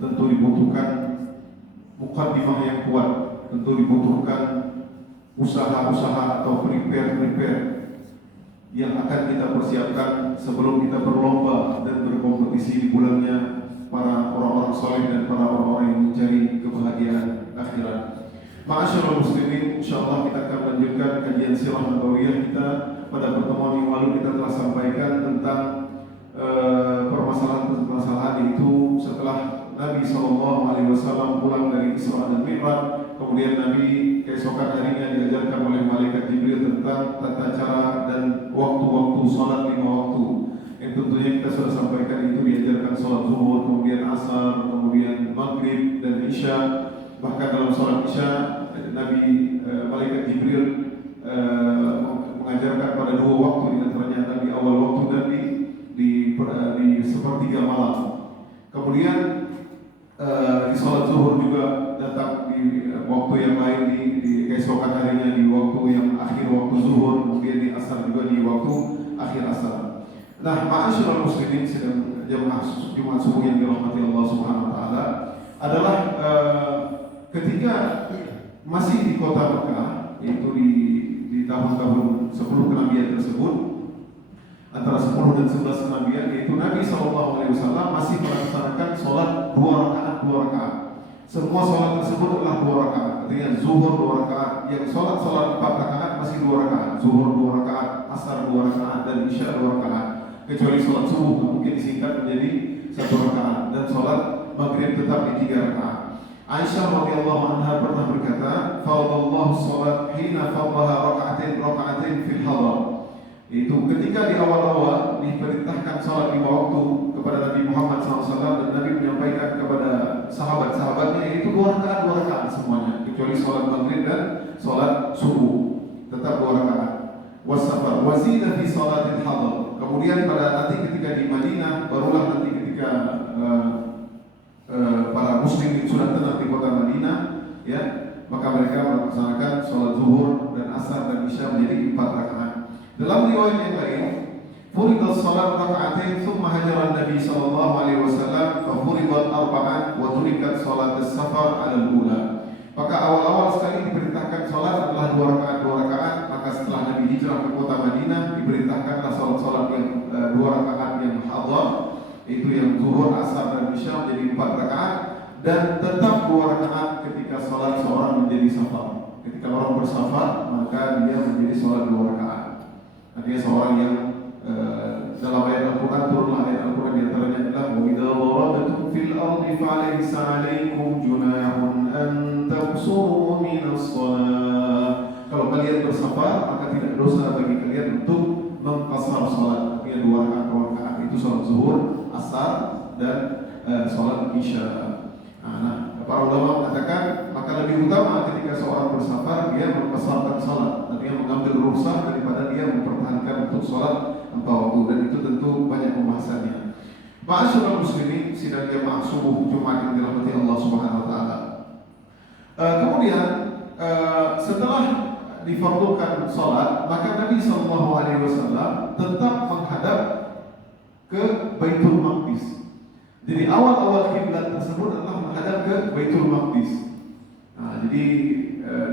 tentu dibutuhkan mukaddimah yang kuat, tentu dibutuhkan usaha-usaha atau prepare yang akan kita persiapkan sebelum kita berlomba dan berkompetisi di bulannya para orang-orang soleh dan para orang-orang yang mencari kebahagiaan akhirat. Ma'asyiral muslimin, insyaallah kita akan lanjutkan kajian sirah nabawiyah kita. Pada pertemuan yang lalu kita telah sampaikan tentang permasalahan itu setelah Nabi SAW pulang dari Isra dan Mi'raj, kemudian Nabi keesokan harinya diajarkan oleh malaikat Jibril tentang tata cara dan waktu-waktu salat 5 waktu. Yang tentunya kita sudah sampaikan itu diajarkan salat zuhur, kemudian asar, kemudian maghrib dan isya. Bahkan dalam salat isya Nabi malaikat Jibril mengajarkan pada 2 waktu, di antaranya tadi awal waktu dan di sepertiga malam. Kemudian di sholat zuhur juga datang di waktu yang lain di keesokan harinya di waktu yang akhir waktu zuhur, kemudian di asar juga di waktu akhir asar. Nah, ma'asyiral muslimin sedang jamaah Jumat subuh yang dirahmati Allah Subhanahu wa taala adalah ketika masih di kota Mekah, yaitu di tahun-tahun sebelum kenabian tersebut, antara 10 dan 11 kenabian, yaitu Nabi SAW masih melaksanakan sholat 2 rakaat. Semua sholat tersebut adalah 2 rakaat. Artinya zuhur 2 rakaat, yang sholat 4 rakaat masih 2 rakaat, zuhur 2 rakaat, asar 2 rakaat, dan isya 2 rakaat. Kecuali sholat subuh mungkin disingkat menjadi 1 rakaat, dan sholat maghrib tetap di 3 rakaat. Aisyah radhiyallahu anha pernah berkata, "Fardallahu sholat hina fardaha raka'atin fil hadar." Itu ketika di awal-awal diperintahkan sholat 5 waktu kepada Nabi Muhammad SAW, dan Nabi menyampaikan kepada sahabat-sahabatnya itu 2 rakaat semuanya, kecuali sholat maghrib dan sholat subuh tetap 2 rakaat. Wasafar wazida fi sholatil hadar. Kemudian pada nanti ketika di Madinah, barulah nanti ketika para muslimin sudah tenang di kota Madinah, ya, maka mereka melaksanakan sholat zuhur dan asar dan isya menjadi 4 rakaat. Dalam riwayat yang lain, furidat salat raka'atain thumma hajara Nabi sallallahu alaihi wasallam fa furidat arba'an wa turikat salat as-safar 'ala al-ula. Maka awal-awal sekali diperintahkan salat adalah 2 rakaat, maka setelah Nabi hijrah ke kota Madinah diperintahkanlah salat-salat yang 2 rakaat yang hadar, yaitu yang zuhur, asar dan isya menjadi 4 rakaat, dan tetap 2 rakaat ketika salat seorang menjadi safar. Ketika orang bersafar, maka dia menjadi salat 2 rakaat. Artinya seorang yang dalam ayat Al-Quran, turunlah ayat Al-Quran di antaranya adalah wa idza darabtum fil ardi falaysa 'alaikum junahun an taqsuru minas shalah. Kalau kalian bersafar, maka tidak dosa bagi kalian untuk mengqasar salat. Artinya 2 rakaat itu salat zuhur, asar dan salat isya. Nah, para ulama mengatakan maka lebih utama ketika seorang bersafar dia mengqasarkan salat, artinya mengambil rukhsah daripada dia mempertahankan untuk salat 4 waktu, dan itu tentu banyak pembahasannya. Ma'asyiral muslimin, sidang jamaah subuh Jumat yang dirahmati Allah Subhanahu wa taala. Kemudian setelah difardukan salat, maka Nabi sallallahu alaihi wasallam tetap menghadap ke Baitul Maqdis. Jadi awal-awal kiblat tersebut adalah menghadap ke Baitul Maqdis. Nah, jadi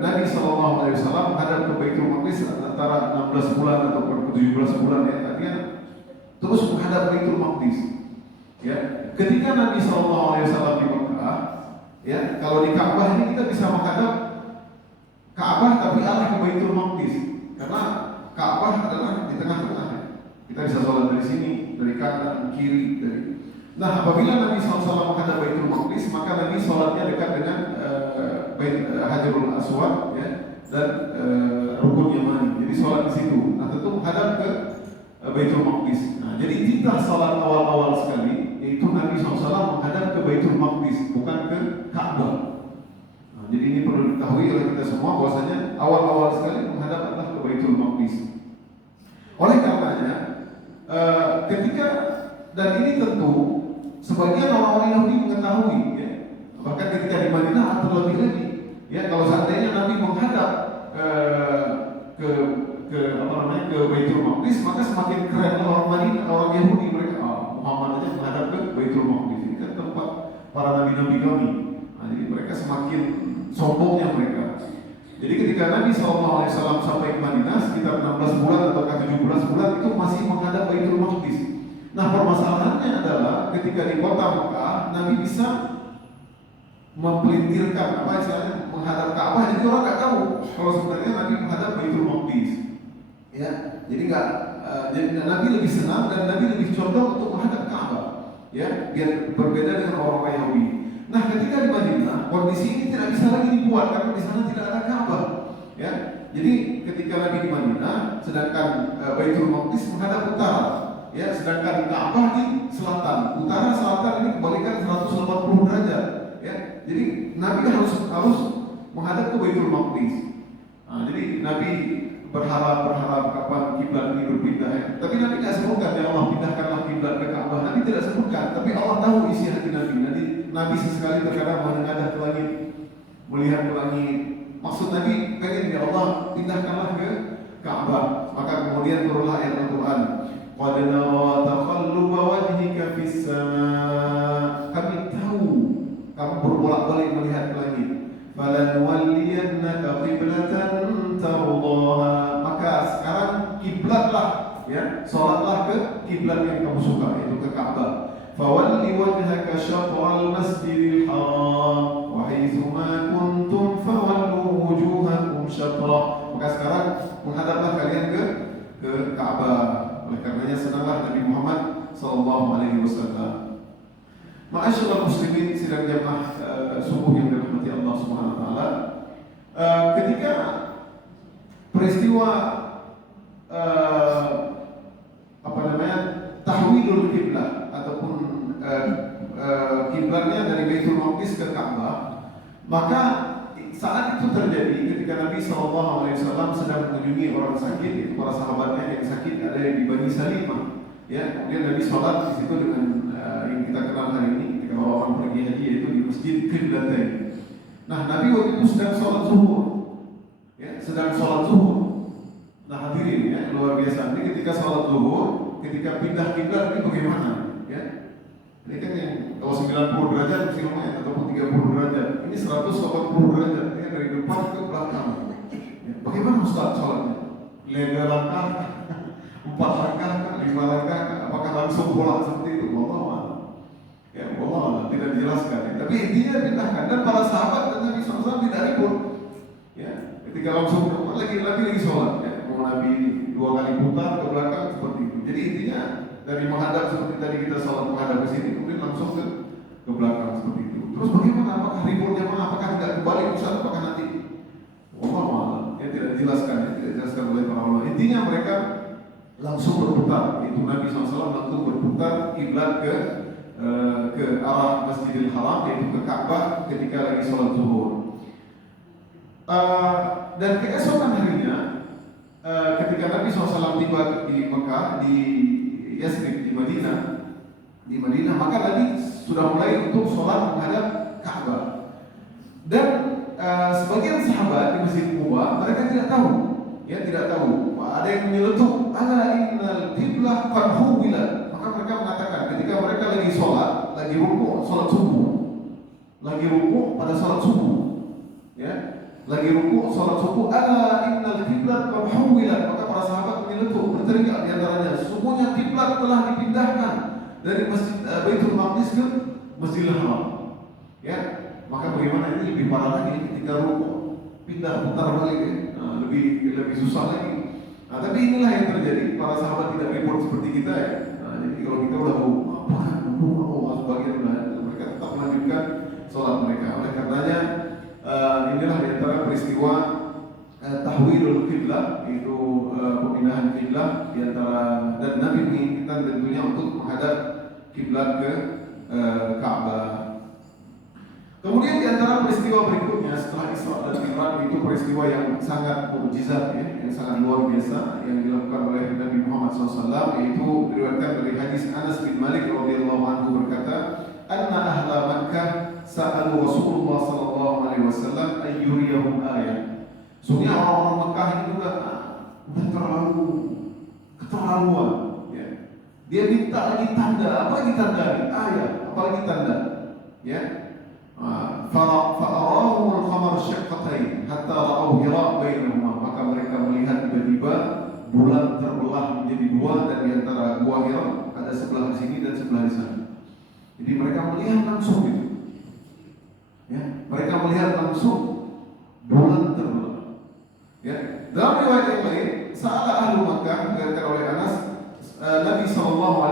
Nabi SAW menghadap ke Baitul Maqdis antara 16 bulan atau 17 bulan, ya, artinya terus menghadap Baitul Maqdis. Ya, ketika Nabi SAW di Mekah, ya, kalau di Ka'bah ini kita bisa menghadap Ka'bah tapi arah ke Baitul Maqdis, karena Ka'bah adalah di tengah-tengah. Kita bisa sholat dari sini, dari kanan, kiri, dari. Nah, apabila Nabi SAW menghadap Baitul Maqdis, maka Nabi sholatnya dekat dengan Hajarul Aswad, ya, dan Rukun Yamani. Jadi sholat di situ. Nah, tentu menghadap ke Baitul Maqdis. Nah, jadi titah sholat awal-awal sekali, yaitu Nabi SAW menghadap ke Baitul Maqdis, bukan ke Ka'bah. Nah, jadi ini perlu diketahui oleh kita semua bahwasanya awal-awal sekali menghadap adalah ke Baitul Maqdis. Oleh karenanya, ketika dan ini tentu sebagian orang-orang Yahudi mengetahui, ya, bahkan ketika di Madinah terlebih lagi, ya, kalau seandainya Nabi menghadap ke Baitul Maqdis, maka semakin keren orang Madinah, orang Yahudi, mereka Muhammad aja menghadap ke Baitul Maqdis. Ini kan tempat para nabi-nabi kami. Nah, jadi mereka semakin sombongnya mereka. Jadi ketika Nabi SAW sampai ke Madinah sekitar 16 bulan atau 17 bulan itu masih menghadap Baitul Maqdis. Nah permasalahannya adalah ketika di kota Mekah Nabi bisa memelintirkan apa istilahnya menghadap Ka'bah, jadi orang nggak tahu kalau sebenarnya Nabi menghadap Baitul Maqdis. Ya, jadi jadi Nabi lebih senang dan Nabi lebih condong untuk menghadap Ka'bah. Ya, biar berbeda dengan orang Yahudi. Nah, ketika di Madinah, kondisi ini tidak bisa lagi dibuat karena di sana tidak ada Ka'bah. Ya, jadi ketika Nabi di Madinah, sedangkan Baitul Maqdis menghadap utara, ya, sedangkan Ka'bah di selatan. Utara selatan ini kebalikan 180 derajat. Ya, jadi Nabi harus menghadap ke Baitul Maqdis. Nah, jadi Nabi berharap kapan kiblat ini berpindah. Ya. Tapi Nabi tidak sebutkan ya Allah pindahkanlah kiblat ke Ka'bah. Nabi tidak sebutkan, tapi Allah tahu isi hati Nabi. Nabi sesekali terkadang menengadah ke langit, melihat ke langit. Maksud Nabi pengen ya Allah pindahkanlah ke Ka'bah. Maka kemudian turunlah ayat Al-Quran. Qad nara taqalluba wajhika fis sama'. Kami tahu kamu berbolak-balik melihat ke langit. Falanuwalliyannaka qiblatan tardaha. Maka sekarang kiblatlah, ya, salatlah ke kiblat yang kamu suka, yaitu ke Ka'bah. Fawalli wajhaka syatral masjidil haram wa haitsu ma kuntum fawallu wujuhakum syatra. Maka sekarang menghadaplah kalian ke Ka'bah. Oleh karenanya senanglah Nabi Muhammad sallallahu alaihi wasallam. Ma'asyiral muslimin sidang jamaah subuh yang dirahmati Allah Subhanahu wa taala. Ketika peristiwa tahwilul kiblat ataupun kiblatnya dari Baitul Maqdis ke Ka'bah, maka saat itu terjadi ketika Nabi SAW sedang mengunjungi orang sakit, para sahabatnya yang sakit ada di Bani Salimah. Ya, kemudian Nabi sholat di situ dengan yang kita kenal hari ini ketika orang pergi haji, yaitu di Masjid Qiblatain. Nah, Nabi waktu itu sedang sholat zuhur, ya, sedang sholat zuhur. Nah, hadirin ya, luar biasa. Ini ketika sholat zuhur, ketika pindah kiblat ini bagaimana? Ya, ini kan yang kalau 90 derajat mesti lumayan, ataupun 30 derajat. Ini 180 derajat, ya, dari depan ke belakang. Ya, bagaimana Ustaz sholatnya? Lega langkah, 4 langkah, 5 langkah, apakah langsung bolak seperti itu? Wallahu ya, wallahu tidak dijelaskan. Ya. Tapi intinya pindahkan, dan para sahabat dan Nabi SAW tidak ribut. Ya, ketika langsung lagi sholat, ya, mau Nabi 2 kali putar ke belakang seperti itu. Jadi intinya dari menghadap seperti tadi kita sholat menghadap ke sini, kemudian langsung ke belakang seperti itu. Terus bagaimana? Apakah ribut jamaah? Apakah tidak kembali Ustaz? Apakah nanti? Wallahu ya, tidak dijelaskan, ya, tidak dijelaskan oleh para ulama. Intinya mereka langsung berputar. Itu Nabi SAW langsung berputar kiblat ke arah Masjidil Haram, yaitu ke Ka'bah ketika lagi sholat zuhur. Dan keesokan harinya, ketika Nabi SAW tiba di Mekah, di Yasrib, di Madinah, maka Nabi sudah mulai untuk sholat menghadap Ka'bah. Dan sebagian sahabat di Masjid Quba mereka tidak tahu, ya, tidak tahu. Ada yang menyeletuk, ala innal qiblah qad huwilat. Maka mereka mengatakan ketika mereka lagi sholat, lagi rukuk, sholat subuh, lagi rukuk pada sholat subuh, ya, lagi rukuk sholat subuh, ala innal qiblat qad huwilat. Maka para sahabat menyeletuk, berteriak di antaranya, sesungguhnya kiblat telah dipindahkan dari Masjid Baitul Maqdis ke Masjidil Haram. Ya, maka bagaimana ini lebih parah lagi ketika rukuk pindah putar balik, ya. Nah, lebih susah lagi. Nah, tapi inilah yang terjadi. Para sahabat tidak ribut seperti kita, ya. Nah, jadi kalau kita udah sebagian mereka tetap melanjutkan sholat mereka. Oleh karenanya inilah di antara peristiwa tahwilul kiblat, itu pemindahan kiblat di antara, dan Nabi menginginkan tentunya untuk menghadap kiblat ke Ka'bah. Kemudian di antara peristiwa berikutnya setelah Isra dan Mi'raj, itu peristiwa yang sangat mukjizat, ya, yang sangat luar biasa yang dilakukan oleh Nabi Muhammad SAW, yaitu diriwayatkan dari hadis Anas bin Malik radhiyallahu anhu berkata, "Anna ahla Makkah sa'alu Rasulullah sallallahu alaihi wasallam ayyuriyahum ayat." Sungguh orang-orang Makkah ini juga terlalu keterlaluan, ya. Dia minta lagi tanda, apa lagi tanda? Ayat, apa lagi tanda? ya. Fa'arahumul qamar syaqqatain hatta ra'aw hira bainahuma, maka mereka melihat tiba-tiba bulan terbelah menjadi dua, dan di antara gua Hira ada sebelah di sini dan sebelah di sana. Jadi mereka melihat langsung gitu. Ya, mereka melihat langsung bulan terbelah. Ya, dalam riwayat yang lain, saat ahlu Makkah dikatakan oleh Anas, Nabi SAW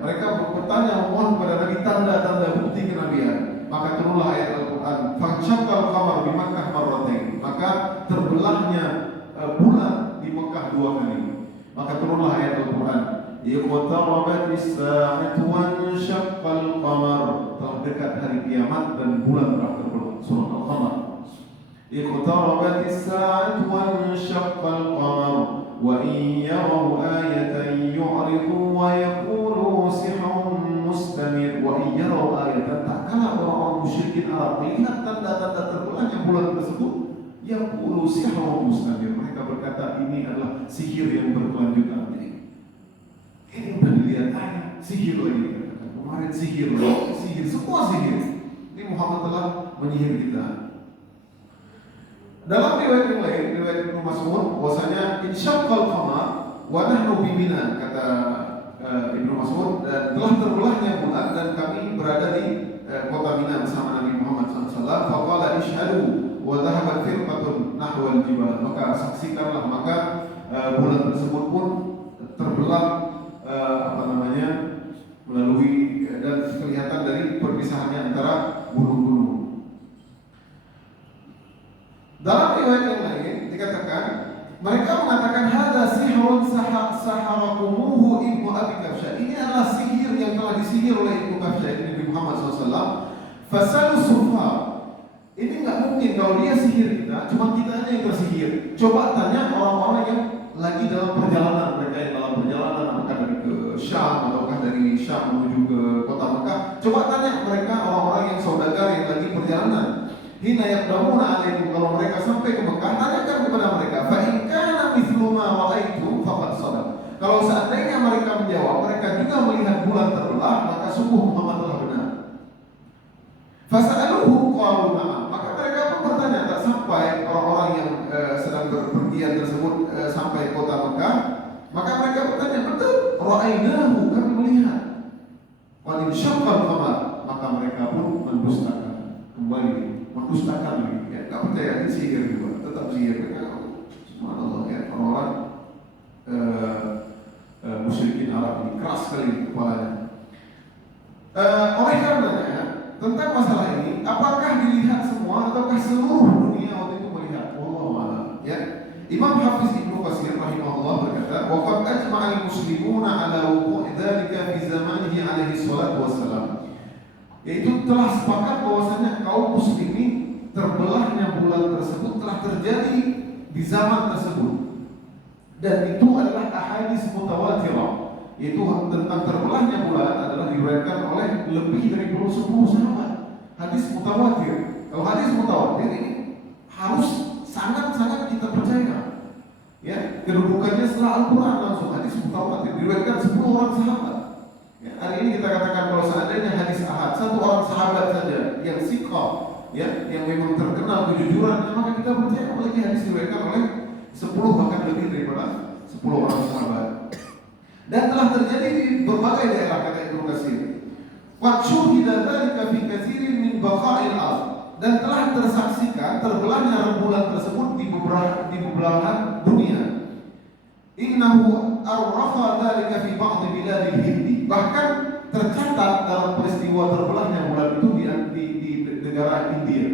mereka bertanya memohon kepada Nabi tanda-tanda bukti kenabian. Maka turunlah ayat Al-Quran, "Fansyaqqal qamar bi Makkah marratain." Maka terbelahnya bulan di Mekah dua kali. Maka turunlah ayat Al-Quran, "Iqtarabatis sa'atu wansyaqqal qamar." Telah dekat hari kiamat dan bulan telah terbelah. Surah Al-Qamar. Iqtarabatis sa'atu wansyaqqal qamar wa in yaraw ayatan yu'ridu wa yaqulu sihrun mustamir. Wa in yaraw ayatan, tak kala orang-orang musyrikin Arab melihat tanda-tanda terbelahnya bulan tersebut, yaqulu sihrun mustamir, mereka berkata ini adalah sihir yang berkelanjutan. Jadi ini udah dilihat ayat sihir lagi, kemarin sihir, semua sihir. Ini Muhammad telah menyihir kita. Dalam riwayat yang lain, riwayat Ibnu Mas'ud, bahwasanya insyaqqal qamar wa nahnu bi Mina, kata Ibnu Mas'ud, telah terbelahnya bulan dan kami berada di kota Mina bersama Nabi Muhammad SAW. Faqala ishhadu wa dhahabat firqatun nahwal jibal, maka saksikanlah, maka bulan tersebut pun terbelah melalui dan kelihatan dari perpisahannya antara gunung-gunung. Dalam riwayat yang lain dikatakan mereka mengatakan hadza sihrun saharakumuhu ibnu Abi Kafsyah. Ini adalah sihir yang telah disihir oleh Ibnu Kafsyah, ini Nabi Muhammad SAW. Fasalu sufa. Ini nggak mungkin kalau dia sihir kita, cuma kita aja yang tersihir. Coba tanya orang-orang yang lagi dalam perjalanan, mereka yang dalam perjalanan, apakah dari ke Syam ataukah dari Syam menuju ke kota Mekah. Coba tanya mereka orang-orang yang saudagar yang lagi perjalanan. Hina yaqdamuna alaikum, kalau mereka sampai ke Mekah, tanyakan kepada mereka, fa in kana mithlu ma ra'aitu faqad sadaq. Kalau seandainya mereka menjawab, mereka juga melihat bulan terbelah, maka sungguh Muhammad telah benar. Fasa'aluhu qalu na'am, maka mereka pun bertanya, tak sampai orang-orang yang sedang berpergian tersebut sampai kota Mekah, maka mereka bertanya, betul, ra'ainahu, kami melihat. Wa in syaqqal qamar, maka mereka pun mendustakan kembali. Mendustakan, ya, tak percaya ini sihir juga, tetap sihir. Subhanallah, ya, orang-orang musyrikin Arab ini keras sekali kepalanya. Oleh karenanya tentang masalah ini, apakah dilihat semua ataukah seluruh dunia waktu itu melihat? Wallahu a'lam. Ya, Imam Hafiz Ibnu Katsir rahimahullah berkata, "Wa qad ajma'al muslimuna 'ala wuqu'i dzalika fi zamanihi 'alaihi salatu wassalam." Yaitu telah sepakat bahwasanya kaum muslimin terbelahnya bulan tersebut telah terjadi di zaman tersebut, dan itu adalah ahadits mutawatirah, yaitu tentang terbelahnya bulan adalah diriwayatkan oleh lebih dari 10 sahabat. Hadis mutawatir. Kalau hadis mutawatir ini harus sangat-sangat kita percaya. Ya, kedudukannya setelah Al-Quran langsung hadis mutawatir diriwayatkan 10 orang sahabat. Ya, hari ini kita katakan kalau seandainya hadis ahad satu orang sahabat saja yang siqah, ya, yang memang terkenal kejujuran, maka kita percaya. Apalagi hadis diriwayatkan oleh 10 bahkan lebih daripada 10 orang sahabat. Dan telah terjadi di berbagai daerah, kata Ibnu Katsir. Wa syuhida dzalika fi katsirin min baqa'il ardh, dan telah tersaksikan terbelahnya rembulan tersebut di belahan dunia. Innahu arrafa dzalika fi ba'd biladil Hindi. Bahkan tercatat dalam peristiwa terbelahnya bulan itu di negara India,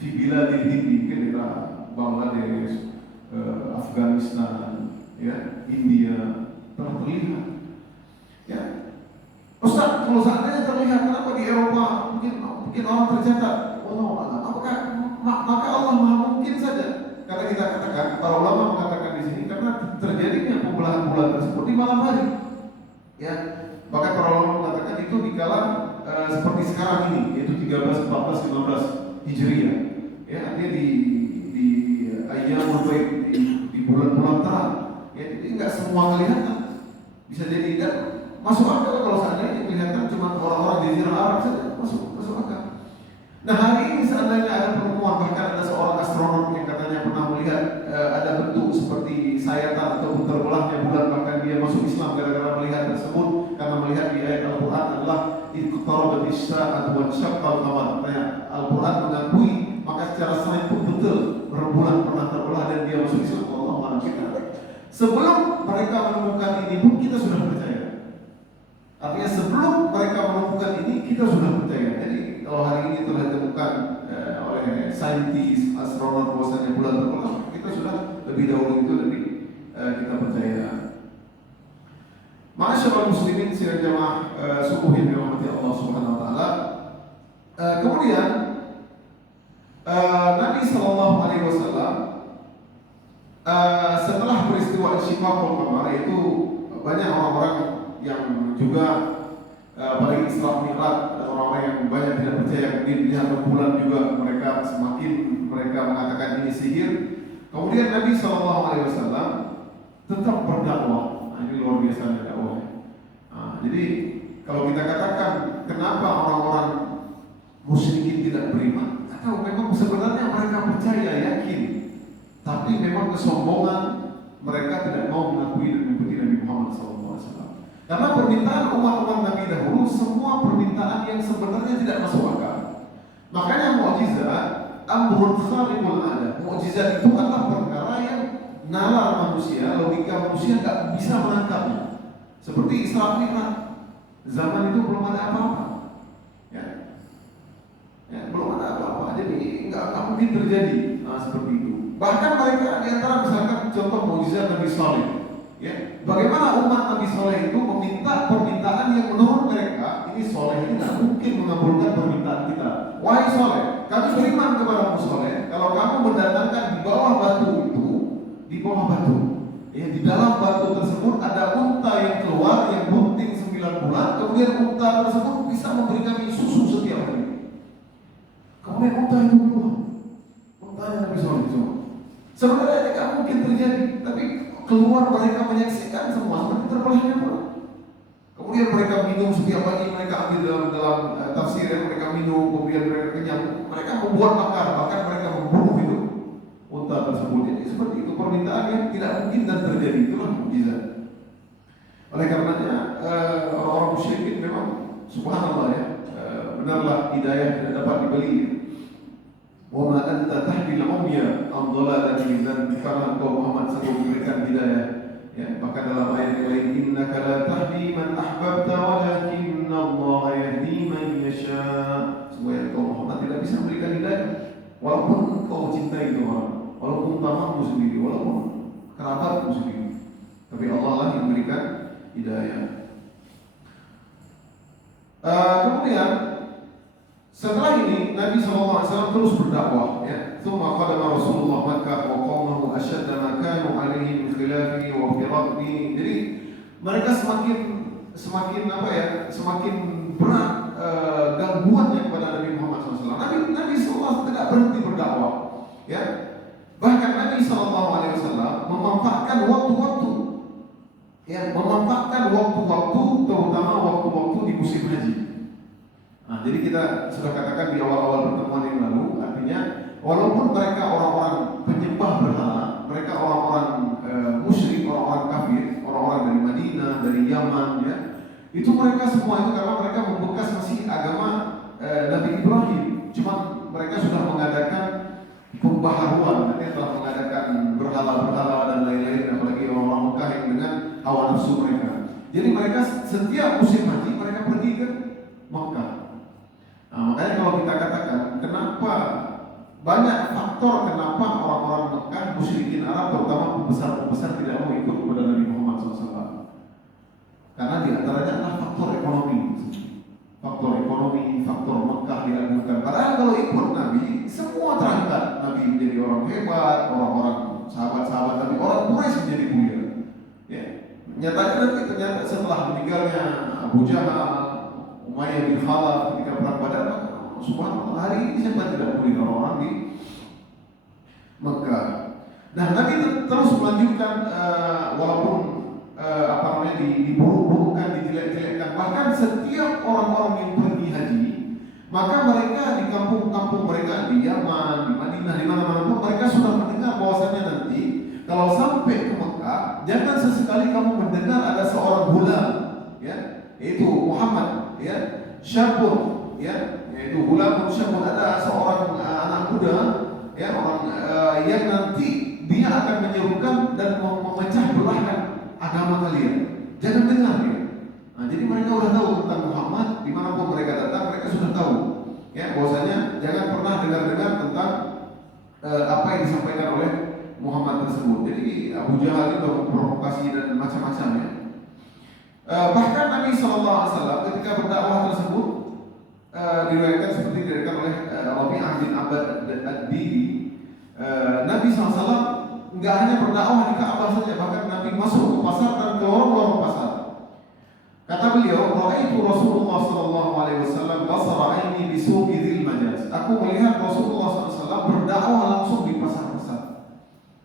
fi biladil Hindi, negara Bangladesh, Afghanistan, ya, India telah terlihat. Ya, Ustaz, kalau seandainya terlihat, kenapa di Eropa mungkin orang tercatat? Oh, apakah maka Allah Maha mungkin saja? Karena kita katakan, para ulama mengatakan di sini karena terjadinya pembelahan bulan tersebut di malam hari. Ya, bahkan para ulama mengatakan itu dikala seperti sekarang ini, yaitu 13, 14, 15 Hijriah. Ya, artinya di ayyamul bayd, di bulan-bulan terang. Ya, jadi enggak semua kelihatan. Bisa jadi, dan masuk akal kalau seandainya kelihatan cuma orang-orang jazirah Arab saja, masuk penemuan, bahkan ada seorang astronom yang katanya pernah melihat ada bentuk seperti sayatan atau terbelahnya bulan, bahkan dia masuk Islam gara-gara melihat tersebut, karena melihat di ayat Al-Quran adalah iqtarabat as-sa'atu wa syaqqal qamar. Al-Quran mengakui, maka secara sains pun betul rembulan pernah terbelah dan dia masuk Islam. Allah maha kita. Sebelum mereka menemukan ini pun kita sudah percaya. Artinya sebelum mereka menemukan ini kita sudah percaya. Jadi kalau hari ini telah ditemukan oleh saintis, astronom bahwasanya bulan terbelah, kita sudah lebih dahulu itu lebih kita percaya. Ma'asyiral muslimin sidang jamaah subuh yang dirahmati Allah Subhanahu wa taala. Kemudian Nabi sallallahu alaihi wasallam setelah peristiwa Insyiqaqul Qamar, itu banyak orang-orang yang juga apalagi Isra Mi'raj, orang-orang yang banyak tidak percaya, kemudian melihat rembulan juga mereka semakin mereka mengatakan ini sihir. Kemudian Nabi sallallahu alaihi wasallam tetap berdakwah. Ini luar biasa dakwah. Jadi kalau kita katakan kenapa orang-orang musyrikin tidak beriman, atau memang sebenarnya mereka percaya, yakin, tapi memang kesombongan mereka tidak mau mengakui dan mengikuti Nabi Muhammad SAW. Karena permintaan umat-umat Nabi dahulu semua permintaan yang sebenarnya tidak masuk akal. Makanya mukjizat amrun khariqul ada. Mukjizat itu adalah perkara yang nalar manusia, logika manusia nggak bisa menangkapnya. Seperti Isra Mi'raj, zaman itu belum ada apa-apa, ya, belum ada apa-apa, jadi nggak mungkin terjadi seperti itu. Bahkan mereka di antara misalkan contoh mukjizat Nabi Saleh, ya, bagaimana umat Nabi Saleh itu meminta permintaan yang menurut mereka ini Saleh ini nggak mungkin mengabulkan permintaan kita. Wahai Saleh, kami beriman kepada Saleh kalau kamu mendatangkan di bawah batu itu, di bawah batu, ya, di dalam batu tersebut ada unta yang keluar yang bunting 9 bulan, kemudian unta tersebut bisa memberi kami susu setiap hari. Kemudian unta itu keluar, untanya Nabi Saleh semua. Sebenarnya tidak mungkin terjadi, tapi keluar mereka menyaksikan semua seperti terbelahnya bulan. Kemudian mereka minum setiap pagi, mereka ambil dalam tafsir yang mereka minum, kemudian mereka kenyang, mereka membuat makar, bahkan mereka membunuh itu unta tersebut. Jadi seperti itu permintaan yang tidak mungkin dan terjadi, itulah mukjizat. Oleh karenanya orang-orang musyrikin memang subhanallah ya, benarlah hidayah tidak dapat dibeli. Wa ma anta tahdil umya am dhalalan dan karena engkau Muhammad sanggup memberikan hidayah, ya, maka dalam ayat yang lain innaka la tahdi man ahbabta walakinna Allah yahdi man yasha. Sungguh engkau Muhammad tidak bisa memberikan hidayah walaupun engkau cintai itu orang, walaupun pamanmu sendiri, walaupun kerabatmu sendiri, tapi Allah lah yang memberikan hidayah. Kemudian setelah ini Nabi SAW terus berdakwah, ya. Tsumma qadama Rasulullah Makkah wa qaumahu ashadda ma kanu alaihi min khilafi wa firaqi. Jadi mereka semakin apa ya? Semakin berat gangguannya kepada Nabi Muhammad SAW. Nabi SAW tidak berhenti berdakwah, ya. Bahkan Nabi SAW memanfaatkan waktu-waktu, ya, memanfaatkan waktu-waktu, terutama waktu-waktu di musim haji. Nah, jadi kita sudah katakan di awal-awal pertemuan yang lalu, artinya walaupun mereka orang-orang penyembah berhala, mereka orang-orang musyrik, orang-orang kafir, orang-orang dari Madinah, dari Yaman, ya, itu mereka semua itu karena mereka membekas masih agama Nabi Ibrahim. Cuma mereka sudah mengadakan pembaharuan, artinya telah mengadakan berhala-berhala dan lain-lain, apalagi orang-orang Mekah yang dengan hawa nafsu mereka. Jadi mereka setiap musim haji mereka pergi ke Mekah. Nah, makanya kalau kita katakan kenapa banyak faktor kenapa orang-orang Mekah musyrikin Arab terutama pembesar-pembesar tidak mau ikut kepada Nabi Muhammad SAW, karena di antaranya adalah faktor ekonomi, faktor Mekah diagungkan. Padahal kalau ikut Nabi semua terangkat, Nabi menjadi orang hebat, orang-orang sahabat-sahabat Nabi, orang Quraisy menjadi mulia. Ya, nyatanya nanti ternyata setelah meninggalnya Abu Jahal, Umayyah bin Khalaf ketika perang Badar, subhanallah hari ini siapa tidak boleh orang di Mekah. Nah, Nabi terus melanjutkan walaupun diburuk-burukkan, dijelek-jelekkan, bahkan setiap orang-orang yang pergi haji, maka mereka di kampung kampung-kampung mereka di Yaman, di Madinah, di mana-mana pun mereka sudah mendengar bahwasanya nanti kalau sampai ke Mekah, jangan sesekali kamu mendengar ada seorang gulam, ya, yaitu Muhammad, ya, syabun, ya, yaitu gulam syabun, ada seorang anak muda, ya, orang yang nanti dia akan menyerukan dan memecah belahkan agama kalian. Jangan dengar ya. Nah, jadi mereka sudah tahu tentang Muhammad, dimanapun mereka datang, mereka sudah tahu, ya, bahwasanya jangan pernah dengar-dengar tentang apa yang disampaikan oleh Muhammad tersebut. Jadi Abu Jahal itu provokasi dan macam-macam ya. Bahkan Nabi SAW ketika berdakwah tersebut diriwayatkan seperti diriwayatkan oleh Rabi'ah bin Abad ad-Dili, Nabi SAW nggak hanya berdakwah di Ka'bah saja, bahkan Nabi masuk ke pasar dan ke lorong-lorong pasar. Kata beliau, "Ra'aitu Rasulullah sallallahu alaihi wasallam basara aini bi suqi dzil majaz." Aku melihat Rasulullah SAW berdakwah langsung di pasar-pasar.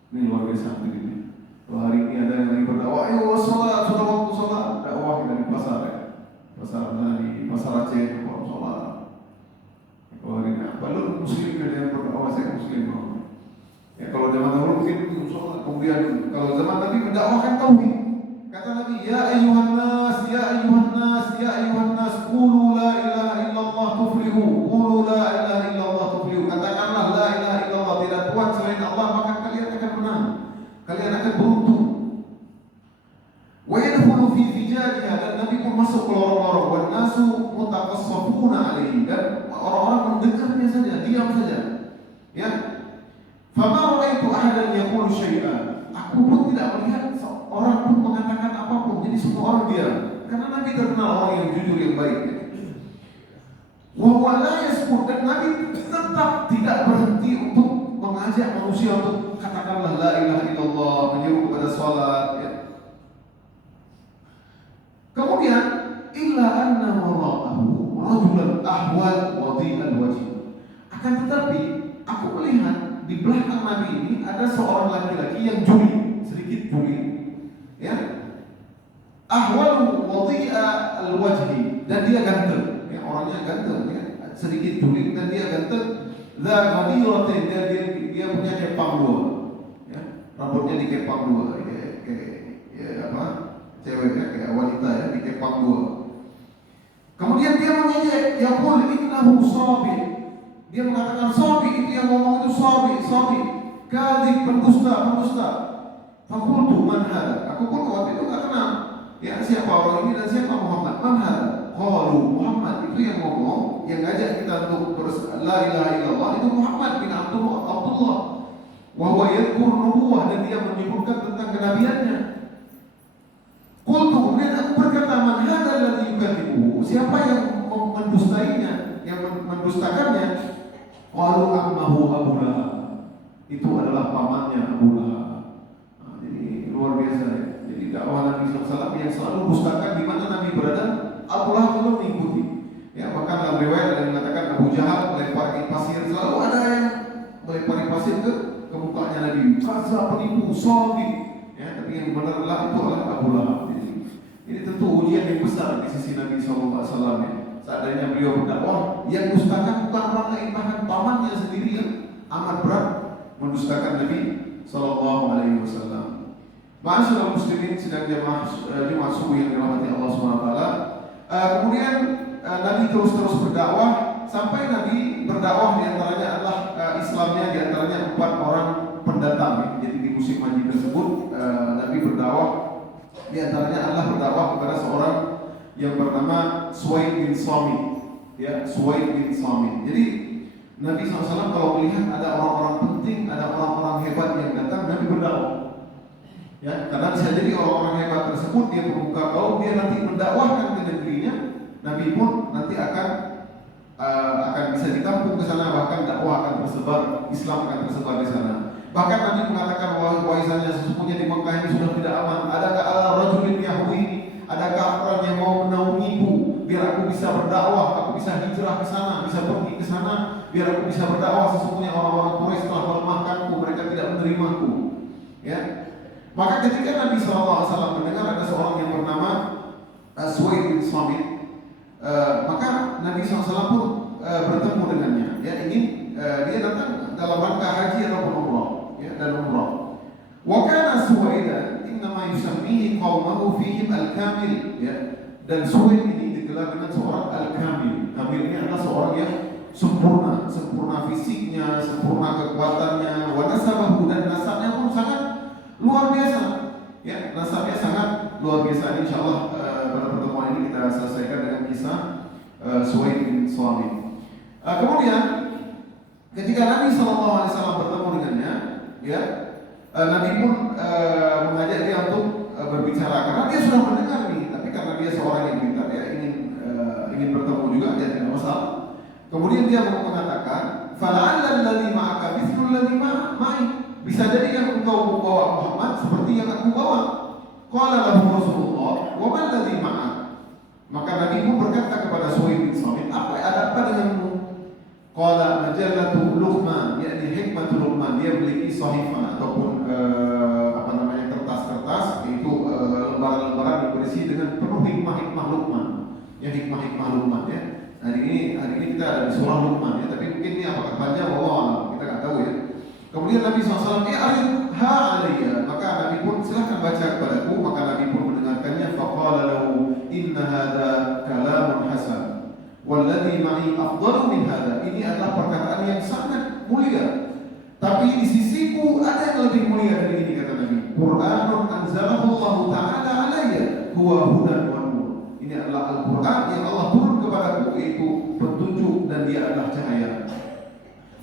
Ini luar biasa begini. Hari ini ada yang lagi berdakwah, ayo sholat, sudah waktu sholat, dakwah kita di pasar ya. Pasar di pasar Aceh, orang sholat. Kalau hari ini, balun muslim ada yang berdakwah, saya muslim. Ya kalau zaman dahulu mungkin sholat, kemudian kalau zaman Nabi mendakwakan tauhid. Kata Nabi, ya ayuhan nas, ya ayuhan nas, ya ayuhan nas, qulu la ilaha illallah tuflihu, qulu la ilaha illallah tuflihu. Katakanlah la ilaha illallah, tidak Tuhan selain Allah, maka kalian akan menang. Kalian akan beruntung. Wa yadkhulu fi fijajha, dan Nabi pun masuk ke lorong-lorong, wan nasu mutaqassafuna alaihi, dan orang-orang mendengarnya saja, diam saja. Ya. Fama ra'aitu ahadan yaqulu syai'an. Aku pun tidak melihat orang pun mengatakan apapun. Jadi semua orang diam. Karena Nabi terkenal orang yang jujur, yang baik. Wa huwa la yasmut, dan Nabi tetap tidak berhenti untuk mengajak manusia untuk katakanlah la ilaha illallah, menyeru kepada salat ya. Kemudian illa anna wara'ahu rajulan ahwal wadhi'al wajh. Akan tetapi aku melihat di belakang Nabi ini ada seorang laki-laki yang juli, sedikit juli, ya. Ahwal wadhi'al wajhi, dan dia ganteng, ya, orangnya ganteng, ya, sedikit juli dan dia ganteng. Dzaqadiratin, dia punya kepang dua, ya, rambutnya dikepang dua, kayak apa? Ceweknya kayak wanita ya, dikepang dua. Kemudian dia mengejek, yaqul innahu sabi. Dia mengatakan sabi, itu yang ngomong itu sabi, kadzib, pendusta. Fakultu man hada. Aku pun waktu itu enggak kenal. Ya, siapa orang ini dan siapa Muhammad? Man hada? Qalu Muhammad, itu yang ngomong, yang ngajak kita untuk la ilaha illallah itu Muhammad bin Abdullah. Wa huwa yadhkur nubuwah, dan dia menyebutkan tentang kenabiannya. Qultu, kemudian aku berkata, man hada alladhi yukadzibuhu? Siapa yang mendustainya, yang mendustakannya? Qalu ammahu Abu Lahab. Itu adalah pamannya Abu Lahab. Nah, jadi luar biasa ya. Jadi dakwah Nabi SAW yang selalu dustakan di mana Nabi berada, Abu Lahab itu mengikuti. Ya, bahkan dalam riwayat ada yang mengatakan Abu Jahal melempari pasir, selalu ada yang melempari pasir ke mukanya Nabi. Kaza, penipu, sobi. Ya, tapi yang benar adalah itu adalah Abu Lahab. Ini tentu ujian yang besar di sisi Nabi SAW ya. Seandainya beliau berdakwah, yang dustakan bukan orang lain, bahkan pamannya sendiri yang amat berat mendustakan Nabi SAW. Ma'asyiral muslimin, sedang jemaah Jumat subuh yang dirahmati Allah SWT. Kemudian Nabi terus berdakwah sampai Nabi berdakwah, diantaranya adalah Islamnya diantaranya 4 orang pendatang. Jadi di musim haji tersebut Nabi berdakwah, diantaranya adalah berdakwah kepada seorang yang bernama Suwaid bin Samit, ya, Suwaid bin Samit. Jadi Nabi SAW kalau melihat ada orang-orang penting, ada orang-orang hebat yang datang, Nabi berdakwah. Ya, karena bisa jadi orang-orang hebat tersebut dia membuka kaum, dia nanti mendakwahkan ke negerinya, Nabi pun nanti akan bisa ditampung ke sana, bahkan dakwah akan tersebar, Islam akan tersebar di sana. Bahkan Nabi mengatakan waisannya sesungguhnya di Mekah ini sudah tidak aman. Adakah al-rajulin Yahudi? Adakah orang yang mau menaungiku biar aku bisa berdakwah, aku bisa hijrah ke sana, bisa pergi ke sana, biar aku bisa berdakwah? Sesungguhnya orang-orang Quraisy telah melemahkanku, mereka tidak menerimaku. Ya. Maka ketika Nabi SAW mendengar ada seorang yang bernama Suwaid bin Samit, maka Nabi SAW pun bertemu dengannya, ya ingin dia datang dalam rangka haji ataupun umrah, ya dan umrah. Wa kana Suwaidan innama yusammihi qaumahu fihim al-kamil, ya. Dan Suwaid ini digelar dengan seorang al-kamil. Kamil ini adalah seorang yang sempurna, sempurna fisiknya, sempurna kekuatannya, wa nasabahu, dan nasabnya pun sangat luar biasa. Ya, nasabnya sangat luar biasa. Insyaallah pada pertemuan ini kita selesaikan dengan kisah Suwaid bin Suami. Kemudian ketika Nabi SAW bertemu dengannya, ya, Nabi pun mengajak dia untuk berbicara karena dia sudah mendengar nih, tapi karena dia seorang yang pintar, ya ingin bertemu juga, dia tidak masalah. Kemudian dia mengatakan, "Fala'alla alladhi ma'aka mithlu alladhi ma'i." Bisa jadi yang engkau bawa Muhammad seperti yang aku bawa. Qala lahu Rasulullah, "Wa man alladhi ma'ak?" Maka Nabi pun berkata kepada Suhaib bin Samit, ada apa denganmu? Qala majallatu Luqman, yakni hikmatul Luqman. Dia memiliki sahifah ataupun kertas-kertas, yaitu lembaran-lembaran yang berisi dengan penuh hikmah-hikmah Luqman. Ya, hikmah-hikmah Luqman, ya. Hari ini kita ada di surah Luqman, ya, tapi mungkin ini apakah panjang, wallah kita nggak tahu, ya. Kemudian Nabi SAW ha alayya, maka Nabi pun silahkan baca kepadaku. Maka Nabi pun mendengarkannya. Faqala lahu inna hadha kalamun hasan walladhi ma'i afdalu min hadha. Ini adalah perkataan yang sangat mulia, tapi di sisiku ada yang lebih mulia dari ini, kata Nabi. Qur'anun anzalahu Allah Ta'ala alayya huwa hudan wa nur. Ini adalah Al-Quran yang Allah turun kepadaku, yaitu petunjuk dan dia adalah cahaya.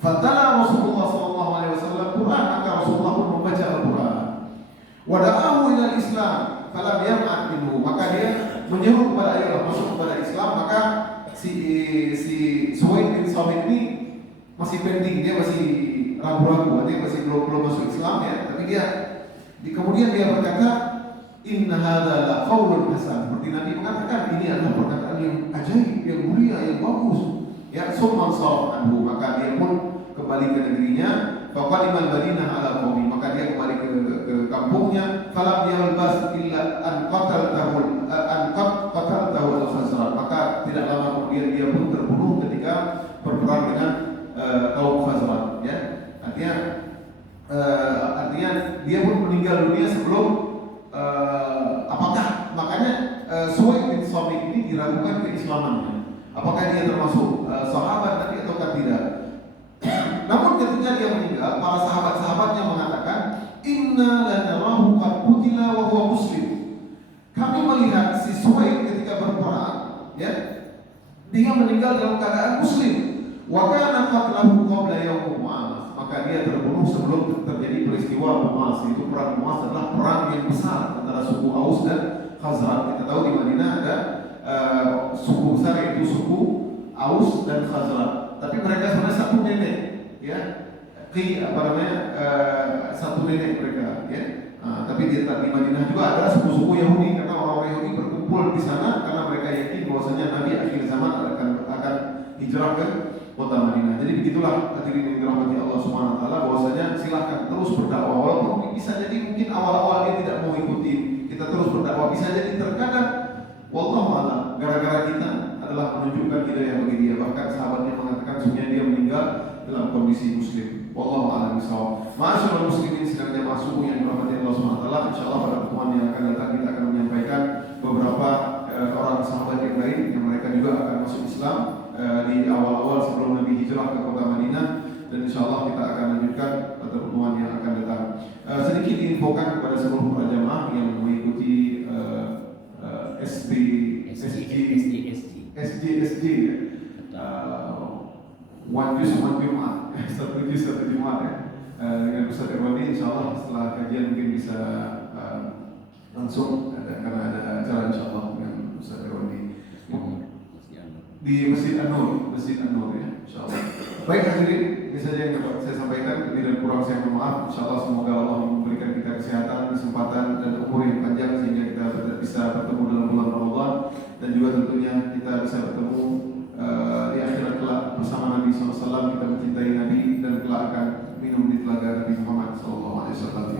Fatala Rasulullah SAW Quran, maka Rasulullah pun membaca Al-Quran. Wada'ahu ila Islam falam yam'at minhu, maka dia menyeru kepada ayolah masuk kepada Islam. Maka si Suhaib bin Samit ini masih pending, dia masih ragu-ragu, dia masih belum masuk Islam, ya. Tapi kemudian dia berkata, inna hadza la qaulun hasan. Seperti Nabi mengatakan, ini adalah perkataan yang ajaib, yang mulia, yang bagus. Ya, summa saraf anhu, maka dia pun kembali ke negerinya. Faqadimal Madinah ala qaumi, maka dia kembali ke kampungnya. Falam yalbas illa an qataltahu al-Khazraj, maka tidak lama kemudian dia pun terbunuh ketika berperang dengan kaum Khazraj, ya. Artinya dia pun meninggal dunia sebelum apakah makanya Suhaib bin Samit ini diragukan keislamannya, apakah dia termasuk sahabat Nabi atau tidak. Namun ketika dia meninggal, para sahabat-sahabatnya mengatakan, inna lanarahu qad qutila wa huwa muslim. Kami melihat si Suhaib ketika berperang, ya, dia meninggal dalam keadaan muslim. Wa kana qatlahu qabla yaum Mu'az, maka dia terbunuh sebelum terjadi peristiwa Mu'az. Itu perang Mu'az adalah perang yang besar antara suku Aus dan Khazraj. Kita tahu di Madinah ada suku besar, yaitu suku Aus dan Khazraj. Tapi mereka sebenarnya satu nenek, ya, satu nenek mereka, ya. Tapi di Madinah juga ada suku-suku Yahudi, karena orang-orang Yahudi berkumpul di sana karena mereka yakin bahwasanya Nabi akhir zaman akan hijrah ke kota Madinah. Jadi begitulah hadirin yang dirahmati Allah Subhanahu wa taala, bahwasanya silahkan terus berdakwah, walaupun bisa jadi mungkin awal-awal dia tidak mau ikuti, kita terus berdakwah. Bisa jadi terkadang wallahu a'lam gara-gara kita adalah menunjukkan hidayah bagi dia. Bahkan sahabatnya mengatakan sebenarnya dia meninggal dalam kondisi muslim. Wallahu a'lam bishawab. Ma'asyiral muslimin sekalian jamaah subuh yang dirahmati Allah Subhanahu wa taala, insyaallah pada pertemuan yang akan datang kita akan menyampaikan beberapa orang sahabat yang lain yang mereka juga akan masuk Islam di awal-awal sebelum Nabi hijrah ke kota Madinah, dan insyaallah kita akan lanjutkan pada pertemuan yang akan datang. Sedikit diinfokan kepada seluruh para jamaah yang mengikuti SJSD One Juz One Jumat, satu juz satu Jumat, ya, dengan Ustaz Irwandi. Insyaallah setelah kajian mungkin bisa langsung karena ada acara insyaallah dengan Ustaz Irwandi di Masjid An-Nur, ya, insyaallah. Baik hadirin, ini saja yang dapat saya sampaikan. Lebih dan kurang saya mohon maaf. Insyaallah semoga Allah memberikan kita kesehatan, kesempatan dan umur yang panjang sehingga kita bisa bertemu dalam bulan Ramadan, dan juga tentunya kita bisa bertemu di akhirat kelak bersama Nabi SAW. Kita mencintai Nabi dan kelak akan minum di telaga Nabi Muhammad SAW.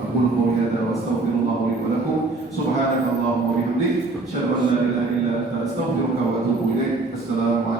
Aqulu qawli hadza wa astaghfirullah li wa lakum. Subhanakallahumma wa bihamdik, asyhadu an la ilaha illa anta, astaghfiruka wa atubu ilaik. Assalamu